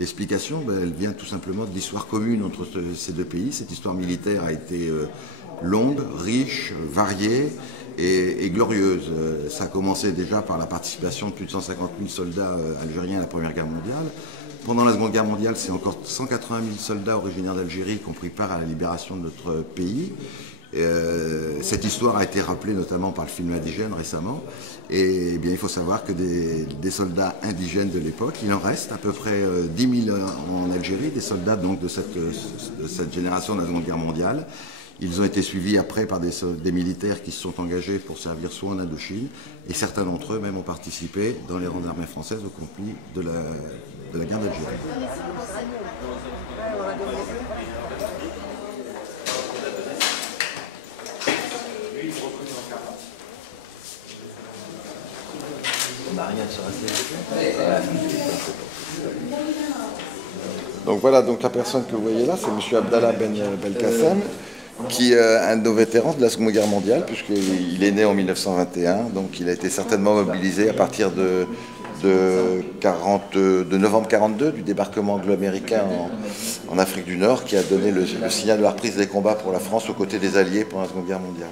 L'explication, elle vient tout simplement de l'histoire commune entre ces deux pays. Cette histoire militaire a été longue, riche, variée et glorieuse. Ça a commencé déjà par la participation de plus de 150 000 soldats algériens à la Première Guerre mondiale. Pendant la Seconde Guerre mondiale, c'est encore 180 000 soldats originaires d'Algérie qui ont pris part à la libération de notre pays. Cette histoire a été rappelée notamment par le film Indigène récemment. Et bien, il faut savoir que des soldats indigènes de l'époque, il en reste à peu près 10 000 en Algérie, des soldats donc de cette génération de la Seconde Guerre mondiale. Ils ont été suivis après par des militaires qui se sont engagés pour servir soit en Indochine, et certains d'entre eux même ont participé dans les rangs d'armées françaises au conflit de la guerre d'Algérie. Donc voilà, donc la personne que vous voyez là, c'est M. Abdallah Ben Belkacem, qui est un de nos vétérans de la Seconde Guerre mondiale, puisqu'il est né en 1921, donc il a été certainement mobilisé à partir de novembre 1942, du débarquement anglo-américain en Afrique du Nord, qui a donné le signal de la reprise des combats pour la France aux côtés des Alliés pendant la Seconde Guerre mondiale.